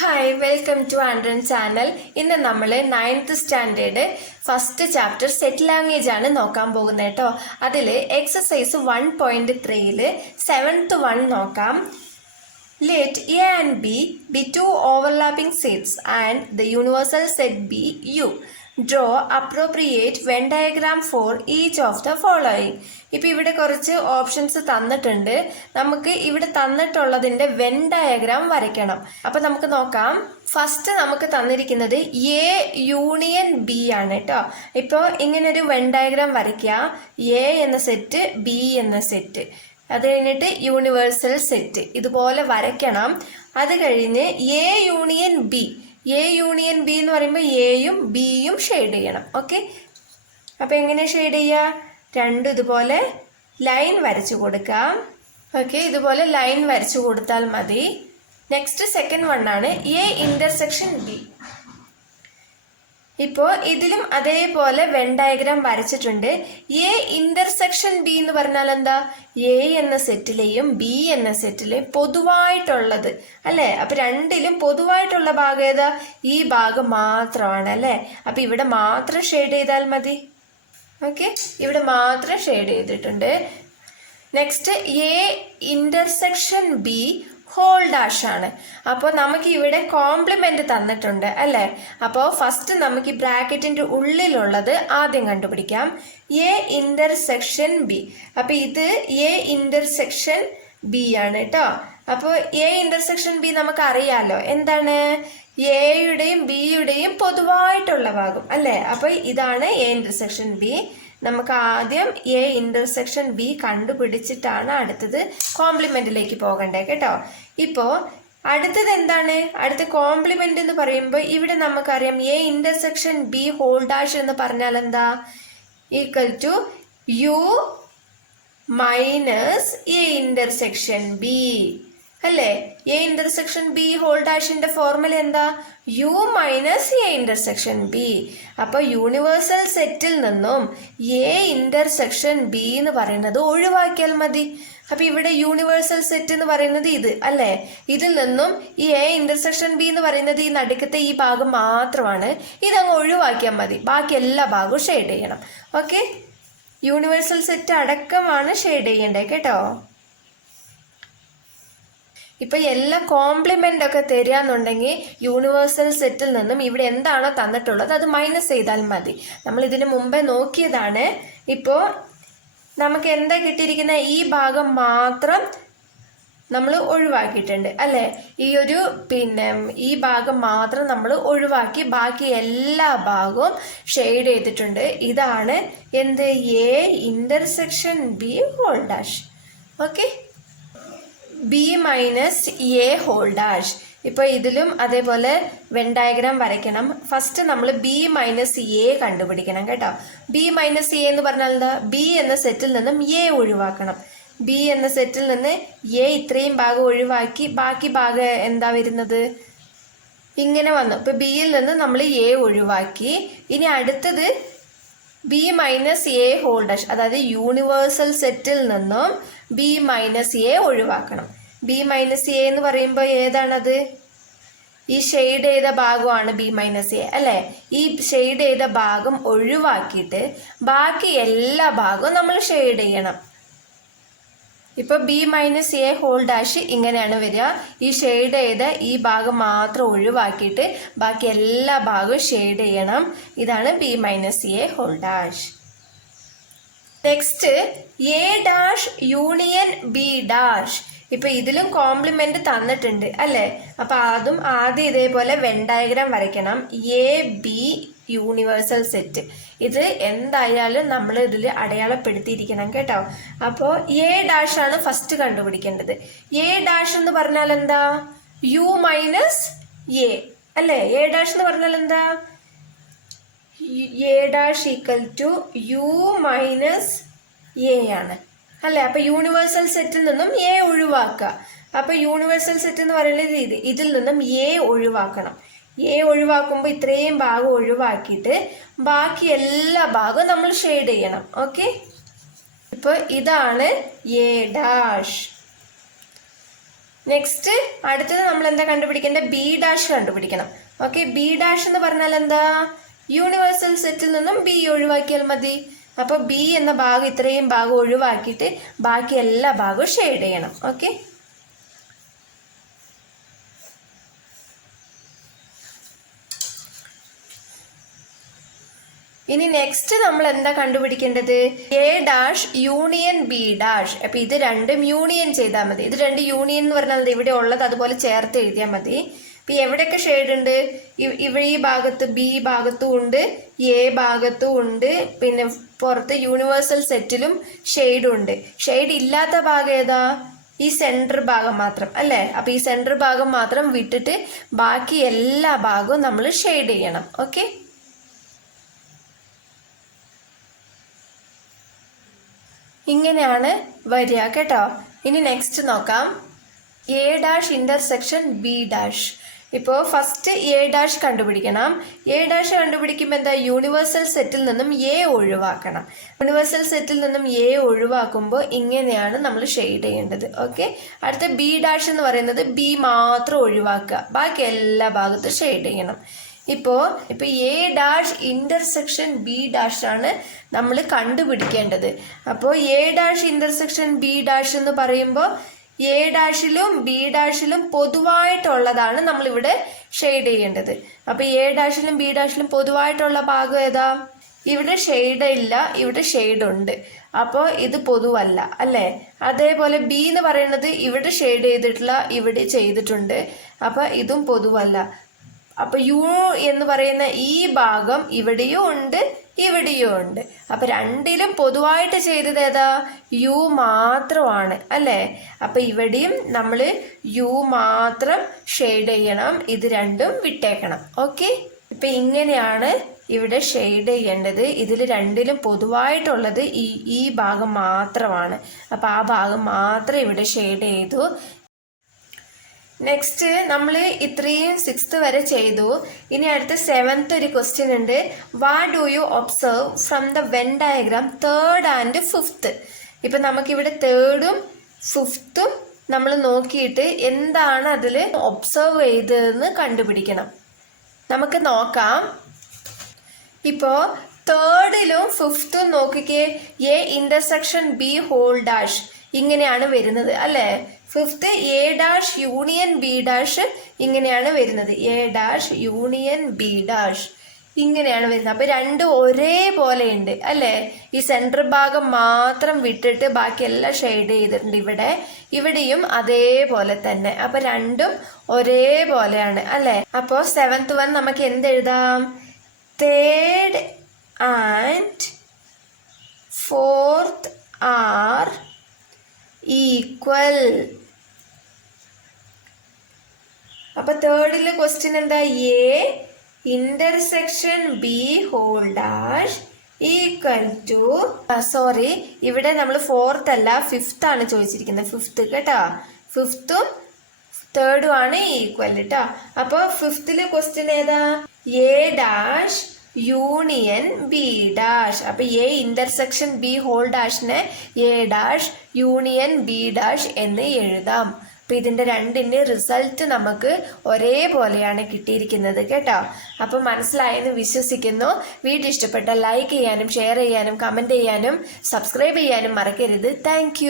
Hi, welcome to ആൻഡ്രൻ channel. ഇന്ന് നമ്മൾ 9th standard first chapter set language ആണ് നോക്കാൻ പോകുന്നത് കേട്ടോ. അതിൽ എക്സസൈസ് 1.3 7th 1 നോക്കാം. Let A and B two overlapping sets and the universal set be U. Draw appropriate Venn diagram for each of the following. ഇപ്പം ഇവിടെ കുറച്ച് ഓപ്ഷൻസ് തന്നിട്ടുണ്ട്. നമുക്ക് ഇവിടെ തന്നിട്ടുള്ളതിൻ്റെ വെൻ ഡയഗ്രാം വരയ്ക്കണം. അപ്പം നമുക്ക് നോക്കാം. ഫസ്റ്റ് നമുക്ക് തന്നിരിക്കുന്നത് എ യൂണിയൻ ബി ആണ് കേട്ടോ. ഇപ്പോൾ ഇങ്ങനൊരു വെൻ ഡയഗ്രാം വരയ്ക്കുക. എ എന്ന സെറ്റ്, ബി എന്ന സെറ്റ്, അത് കഴിഞ്ഞിട്ട് യൂണിവേഴ്സൽ സെറ്റ് ഇതുപോലെ വരയ്ക്കണം. അത് കഴിഞ്ഞ് A union B, A union B എന്ന് പറയുമ്പോൾ എയും ബിയും ഷെയ്ഡ് ചെയ്യണം. ഓക്കെ, അപ്പം എങ്ങനെ ഷെയ്ഡ് ചെയ്യുക? രണ്ടും ഇതുപോലെ ലൈൻ വരച്ചു കൊടുക്കാം. ഓക്കെ, ഇതുപോലെ ലൈൻ വരച്ചു കൊടുത്താൽ മതി. നെക്സ്റ്റ് സെക്കൻഡ് വൺ ആണ് എ ഇന്റർസെക്ഷൻ ബി. ഇപ്പോൾ ഇതിലും അതേപോലെ വെൻ ഡയഗ്രാം വരച്ചിട്ടുണ്ട്. എ ഇന്റർസെക്ഷൻ ബി എന്ന് പറഞ്ഞാൽ എന്താ? എ എന്ന സെറ്റിലെയും ബി എന്ന സെറ്റിലെയും പൊതുവായിട്ടുള്ളത് അല്ലേ? അപ്പൊ രണ്ടിലും പൊതുവായിട്ടുള്ള ഭാഗം ഏതാ? ഈ ഭാഗം മാത്രമാണ് അല്ലേ? അപ്പൊ ഇവിടെ മാത്രം ഷെയ്ഡ് ചെയ്താൽ മതി. ഓക്കെ, ഇവിടെ മാത്രം ഷെയ്ഡ് ചെയ്തിട്ടുണ്ട്. Next A intersection B whole dash ആണ്. അപ്പോൾ നമുക്ക് ഇവിടെ കോംപ്ലിമെന്റ് തന്നിട്ടുണ്ട് അല്ലേ? അപ്പോൾ ഫസ്റ്റ് നമുക്ക് ഈ ബ്രാക്കറ്റിന്റെ ഉള്ളിലുള്ളത് ആദ്യം കണ്ടുപിടിക്കാം. A intersection B. അപ്പൊ ഇത് എ ഇന്റർസെക്ഷൻ ബി ആണ് കേട്ടോ. അപ്പോൾ എ ഇന്റർസെക്ഷൻ ബി നമുക്ക് അറിയാലോ എന്താണ്? എയുടെയും ബിയുടെയും പൊതുവായിട്ടുള്ള ഭാഗം അല്ലേ? അപ്പൊ ഇതാണ് എ ഇന്റർസെക്ഷൻ ബി. നമുക്ക് ആദ്യം എ ഇന്റർസെക്ഷൻ ബി കണ്ടുപിടിച്ചിട്ടാണ് അടുത്തത് കോംപ്ലിമെന്റിലേക്ക് പോകണ്ടേ കേട്ടോ. ഇപ്പോൾ അടുത്തത് എന്താണ്? അടുത്ത കോംപ്ലിമെന്റ് എന്ന് പറയുമ്പോൾ ഇവിടെ നമുക്കറിയാം A intersection B whole dash എന്ന് പറഞ്ഞാൽ എന്താ? Equal to U minus A intersection B അല്ലേ? എ ഇന്റർസെക്ഷൻ ബി ഹോൾ ഡാഷിന്റെ ഫോർമുല എന്താ? U minus A intersection B. അപ്പൊ യൂണിവേഴ്സൽ സെറ്റിൽ നിന്നും എ ഇന്റർസെക്ഷൻ ബി എന്ന് പറയുന്നത് ഒഴിവാക്കിയാൽ മതി. അപ്പൊ ഇവിടെ യൂണിവേഴ്സൽ സെറ്റ് എന്ന് പറയുന്നത് ഇത് അല്ലേ? ഇതിൽ നിന്നും ഈ എ ഇന്റർസെക്ഷൻ ബി എന്ന് പറയുന്നത് ഈ നടുക്കത്തെ ഈ ഭാഗം മാത്രമാണ്. ഇതങ്ങ് ഒഴിവാക്കിയാൽ മതി. ബാക്കി എല്ലാ ഭാഗവും ഷെയ്ഡ് ചെയ്യണം. ഓക്കെ, യൂണിവേഴ്സൽ സെറ്റ് അടക്കമാണ് ഷെയ്ഡ് ചെയ്യേണ്ടത് കേട്ടോ. ഇപ്പൊ എല്ലാ കോംപ്ലിമെന്റ് ഒക്കെ തരികയെന്നുണ്ടെങ്കിൽ യൂണിവേഴ്സൽ സെറ്റിൽ നിന്നും ഇവിടെ എന്താണോ തന്നിട്ടുള്ളത് അത് മൈനസ് ചെയ്താൽ മതി. നമ്മൾ ഇതിനു മുമ്പേ നോക്കിയതാണ്. ഇപ്പോൾ നമുക്ക് എന്താ കിട്ടിയിരിക്കുന്ന? ഈ ഭാഗം മാത്രം നമ്മൾ ഒഴിവാക്കിയിട്ടുണ്ട് അല്ലേ? ഈ ഒരു ഈ ഭാഗം മാത്രം നമ്മൾ ഒഴിവാക്കി ബാക്കി എല്ലാ ഭാഗവും ഷെയ്ഡ് ചെയ്തിട്ടുണ്ട്. ഇതാണ് എന്ത്? A intersection B whole dash. Okay, B minus A whole dash. ഇപ്പോൾ ഇതിലും അതേപോലെ വെൻ ഡയഗ്രാം വരയ്ക്കണം. ഫസ്റ്റ് നമ്മൾ ബി മൈനസ് എ കണ്ടുപിടിക്കണം കേട്ടോ. ബി മൈനസ് എ എന്ന് പറഞ്ഞാൽ എന്താ? ബി എന്ന സെറ്റിൽ നിന്നും എ ഒഴിവാക്കണം. ബി എന്ന സെറ്റിൽ നിന്ന് എ ഇത്രയും ഭാഗം ഒഴിവാക്കി ബാക്കി ഭാഗം എന്താ വരുന്നത്? ഇങ്ങനെ വന്നു. ഇപ്പൊ ബിയിൽ നിന്ന് നമ്മൾ എ ഒഴിവാക്കി. ഇനി അടുത്തത് B minus A whole dash, അതായത് യൂണിവേഴ്സൽ സെറ്റിൽ നിന്നും ബി മൈനസ് എ ഒഴിവാക്കണം. ബി മൈനസ് എ എന്ന് പറയുമ്പോൾ ഏതാണത്? ഈ ഷെയ്ഡ് ചെയ്ത ഭാഗമാണ് ബി മൈനസ് എ അല്ലേ? ഈ ഷെയ്ഡ് ചെയ്ത ഭാഗം ഒഴിവാക്കിയിട്ട് ബാക്കി എല്ലാ ഭാഗവും നമ്മൾ ഷെയ്ഡ് ചെയ്യണം. ഇപ്പൊ B minus A whole dash ഇങ്ങനെയാണ് വരിക. ഈ ഷെയ്ഡ് ചെയ്ത ഈ ഭാഗം മാത്രം ഒഴിവാക്കിയിട്ട് ബാക്കി എല്ലാ ഭാഗവും ഷെയ്ഡ് ചെയ്യണം. ഇതാണ് B minus A whole dash. Next A dash union B dash. ഇപ്പൊ ഇതിലും കോംപ്ലിമെന്റ് തന്നിട്ടുണ്ട് അല്ലേ? അപ്പൊ അതും ആദ്യം ഇതേപോലെ വെൻ ഡയഗ്രാം വരയ്ക്കണം. A B universal set. ഇത് എന്തായാലും നമ്മൾ ഇതിൽ അടയാളപ്പെടുത്തിയിരിക്കണം കേട്ടോ. അപ്പോൾ എ ഡാഷ് ആണ് ഫസ്റ്റ് കണ്ടുപിടിക്കേണ്ടത്. എ ഡാഷ് എന്ന് പറഞ്ഞാൽ എന്താ? യു മൈനസ് എ അല്ലേ? എ ഡാഷ് എന്ന് പറഞ്ഞാൽ എന്താ? A dash equal to U minus A ആണ് അല്ലേ? അപ്പൊ യൂണിവേഴ്സൽ സെറ്റിൽ നിന്നും എ ഒഴിവാക്കുക. അപ്പൊ യൂണിവേഴ്സൽ സെറ്റ് എന്ന് പറയുന്നത് ഇതിൽ നിന്നും എ ഒഴിവാക്കണം. എ ഒഴിവാക്കുമ്പോൾ ഇത്രയും ഭാഗം ഒഴിവാക്കിയിട്ട് ബാക്കി എല്ലാ ഭാഗവും നമ്മൾ ഷെയ്ഡ് ചെയ്യണം. ഓക്കെ, ഇപ്പോൾ ഇതാണ് എ ഡാഷ്. നെക്സ്റ്റ് അടുത്തത് നമ്മൾ എന്താ കണ്ടുപിടിക്കേണ്ടത്? ബി ഡാഷ് കണ്ടുപിടിക്കണം. ഓക്കെ, ബി ഡാഷ് എന്ന് പറഞ്ഞാൽ എന്താ? യൂണിവേഴ്സൽ സെറ്റിൽ നിന്നും ബി ഒഴിവാക്കിയാൽ മതി. അപ്പോൾ ബി എന്ന ഭാഗം ഇത്രയും ഭാഗം ഒഴിവാക്കിയിട്ട് ബാക്കി എല്ലാ ഭാഗവും ഷെയ്ഡ് ചെയ്യണം. ഓക്കെ, ഇനി നെക്സ്റ്റ് നമ്മൾ എന്താ കണ്ടുപിടിക്കേണ്ടത്? എ ഡാഷ് യൂണിയൻ ബി ഡാഷ്. അപ്പൊ ഇത് രണ്ടും യൂണിയൻ ചെയ്താൽ മതി. ഇത് രണ്ട് യൂണിയൻ എന്ന് പറഞ്ഞാൽ ഇവിടെ ഉള്ളത് അതുപോലെ ചേർത്ത് എഴുതിയാൽ മതി. ഇപ്പൊ എവിടെയൊക്കെ ഷെയ്ഡ് ഉണ്ട്? ഇവിടെ ഈ ഭാഗത്ത് ബി ഭാഗത്തും ഉണ്ട്, എ ഭാഗത്തും ഉണ്ട്, പിന്നെ പുറത്ത് യൂണിവേഴ്സൽ സെറ്റിലും ഷെയ്ഡും ഉണ്ട്. ഷെയ്ഡ് ഇല്ലാത്ത ഭാഗം ഏതാ? ഈ സെന്റർ ഭാഗം മാത്രം അല്ലേ? അപ്പൊ ഈ സെന്റർ ഭാഗം മാത്രം വിട്ടിട്ട് ബാക്കി എല്ലാ ഭാഗവും നമ്മൾ ഷെയ്ഡ് ചെയ്യണം. ഓക്കെ, ഇങ്ങനെയാണ് വരിക കേട്ടോ. ഇനി നെക്സ്റ്റ് നോക്കാം. A dash intersection B dash. ഇപ്പോൾ ഫസ്റ്റ് എ ഡാഷ് കണ്ടുപിടിക്കണം. എ ഡാഷ് കണ്ടുപിടിക്കുമ്പോൾ എന്താ? യൂണിവേഴ്സൽ സെറ്റിൽ നിന്നും എ ഒഴിവാക്കണം. യൂണിവേഴ്സൽ സെറ്റിൽ നിന്നും എ ഒഴിവാക്കുമ്പോൾ ഇങ്ങനെയാണ് നമ്മൾ ഷെയ്ഡ് ചെയ്യേണ്ടത്. ഓക്കെ, അടുത്ത ബി ഡാഷ് എന്ന് പറയുന്നത് ബി മാത്രം ഒഴിവാക്കുക, ബാക്കി എല്ലാ ഭാഗത്തും ഷെയ്ഡ് ചെയ്യണം. ഇപ്പോ A dash intersection B dash ആണ് നമ്മൾ കണ്ടുപിടിക്കേണ്ടത്. അപ്പോൾ A dash intersection B dash എന്ന് പറയുമ്പോൾ എ ഡാഷിലും ബി ഡാഷിലും പൊതുവായിട്ടുള്ളതാണ് നമ്മൾ ഇവിടെ ഷെയ്ഡ് ചെയ്യേണ്ടത്. അപ്പൊ എ ഡാഷിലും ബി ഡാഷിലും പൊതുവായിട്ടുള്ള ഭാഗം ഏതാ? ഇവിടെ ഷെയ്ഡ് ഇല്ല, ഇവിടെ ഷെയ്ഡ് ഉണ്ട്. അപ്പോൾ ഇത് പൊതുവല്ല അല്ലേ? അതേപോലെ ബി എന്ന് പറയുന്നത് ഇവിടെ ഷെയ്ഡ് ചെയ്തിട്ടില്ല, ഇവിടെ ചെയ്തിട്ടുണ്ട്. അപ്പൊ ഇതും പൊതുവല്ല. അപ്പൊ യു എന്ന് പറയുന്ന ഈ ഭാഗം ഇവിടെയും ഉണ്ട്, ഇവിടെയും ഉണ്ട്. അപ്പൊ രണ്ടിലും പൊതുവായിട്ട് ചെയ്തത് ഏതാ? യു മാത്രമാണ് അല്ലേ? അപ്പൊ ഇവിടെയും നമ്മൾ യു മാത്രം ഷെയ്ഡ് ചെയ്യണം, ഇത് രണ്ടും വിട്ടേക്കണം. ഓക്കെ, ഇപ്പൊ ഇങ്ങനെയാണ് ഇവിടെ ഷെയ്ഡ് ചെയ്യേണ്ടത്. ഇതിൽ രണ്ടിലും പൊതുവായിട്ടുള്ളത് ഈ ഭാഗം മാത്രമാണ്. അപ്പൊ ആ ഭാഗം മാത്രം ഇവിടെ ഷെയ്ഡ് ചെയ്തു. നെക്സ്റ്റ് നമ്മൾ ഇത്രയും 6th വരെ ചെയ്തു. ഇനി അടുത്ത 7th ഒരു ക്വസ്റ്റ്യൻ ഉണ്ട്. What do you observe from the when diagram 3rd and 5th? ഇപ്പൊ നമുക്കിവിടെ 3rd-ഉം 5th-ഉം നമ്മൾ നോക്കിയിട്ട് എന്താണ് അതിൽ ഒബ്സർവ് ചെയ്തതെന്ന് കണ്ടുപിടിക്കണം. നമുക്ക് നോക്കാം. ഇപ്പോ 3rd-ലും 5th-ഉം നോക്കിക്കേ. A intersection B whole dash ഇങ്ങനെയാണ് വരുന്നത് അല്ലേ? 5th A dash union B dash ഇങ്ങനെയാണ് വരുന്നത്. A dash union B dash ഇങ്ങനെയാണ് വരുന്നത്. അപ്പൊ രണ്ടും ഒരേപോലെ ഉണ്ട് അല്ലേ? ഈ സെൻട്രൽ ഭാഗം മാത്രം വിട്ടിട്ട് ബാക്കി എല്ലാം ഷെയ്ഡ് ചെയ്തിട്ടുണ്ട്. ഇവിടെയും അതേപോലെ തന്നെ. അപ്പൊ രണ്ടും ഒരേപോലെയാണ് അല്ലേ? അപ്പോ 7th വൺ നമുക്ക് എന്തെഴുതാം? 3rd and 4th are equal. അപ്പൊ 3rd-ലെ ക്വസ്റ്റ്യൻ എന്താ? A intersection B whole dash equal to, sorry ഇവിടെ നമ്മൾ 4th അല്ല 5th ആണ് ചോദിച്ചിരിക്കുന്നത്. 5th കേട്ടോ, 5th-ഉം 3rd-ഉം ആണ് ഈക്വൽ കേട്ടോ. അപ്പൊ 5th-ലെ ക്വസ്റ്റ്യൻ ഏതാ? A dash union B dash. അപ്പൊ എ ഇന്റർസെക്ഷൻ ബി ഹോൾ ഡാഷിനെ A dash union B dash എന്ന് എഴുതാം. അപ്പൊ ഇതിന്റെ രണ്ടിന്റെ റിസൾട്ട് നമുക്ക് ഒരേപോലെയാണ് കിട്ടിയിരിക്കുന്നത് കേട്ടോ. അപ്പൊ മനസ്സിലായെന്ന് വിശ്വസിക്കുന്നു. വീഡിയോ ഇഷ്ടപ്പെട്ട ലൈക്ക് ചെയ്യാനും ഷെയർ ചെയ്യാനും കമന്റ് ചെയ്യാനും സബ്സ്ക്രൈബ് ചെയ്യാനും മറക്കരുത്. താങ്ക്